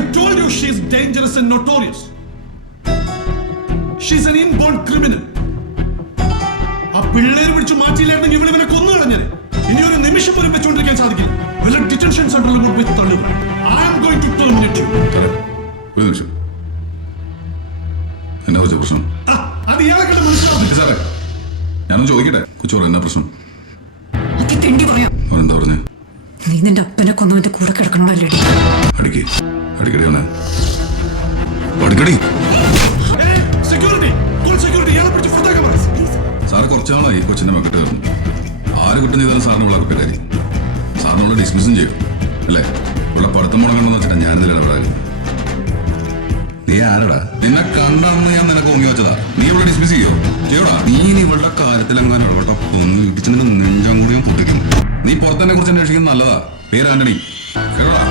I told you she is dangerous and notorious. She is an inborn criminal. ആ പിള്ളേരെ പിടിച്ചു മാറ്റിയില്ലായിരുന്നെങ്കിൽ ഇവളിവനെ കൊന്നു കളഞ്ഞത്. ഇനി ഒരു നിമിഷം പോലും വെച്ചുകൊണ്ടിരിക്കാൻ സാധിക്കില്ല. വല്ല ഡിറ്റൻഷൻ സെന്ററിൽ കൊണ്ടുപോയി തള്ളുക. I am going to terminate you. ഒരു നിമിഷം. എന്നാ വെച്ച പ്രശ്നം? അത് ഇയാളെ മനസ്സിലാവും സാറേ. ഞാനൊന്ന് ചോദിക്കട്ടെ, കൊച്ചോറ് എന്നാ പ്രശ്നം? അവനെന്താ പറഞ്ഞേ? നീ നിന്റെ അപ്പനെ കൊന്നവന്റെ കൂടെ കിടക്കണോടല്ലേ? അടിക്കടി അവനെ അടിക്കടി. സാറ് കുറച്ചാളായി കൊച്ചിന്റെ മെക്കിട്ട് കയറുന്നു. ആര് കുറ്റം ചെയ്താലും സാറിന് ഇവിടെ കുറ്റക്കാരി. സാറിനുള്ള ഡിസ്മിസും ചെയ്യും അല്ലേ? ഇവിടെ പഠിത്തം മുടങ്ങണമെന്ന് വെച്ചിട്ടാ ഞാനിതിൽ ഇടപെടാൻ. നീ ആരടാ? നിന്നെ കണ്ടാന്ന് ഞാൻ നിനക്ക് ഓങ്ങി വെച്ചതാ. നീ ഇവിടെ ഡിസ്മിസ് ചെയ്യോടാ? നീ ഇനി ഇവളുടെ കാര്യത്തിലെങ്ങാനും ഇടപെട്ട ഒന്ന് ഇടിച്ച് നിന്റെ നെഞ്ചം കൂടിയും പൊട്ടിക്കും. നീ പുറത്തെന്നെ കുറിച്ച് അന്വേഷിക്കുന്നത് നല്ലതാ. പേര് ആന്റണി. കേട്ടോടാ?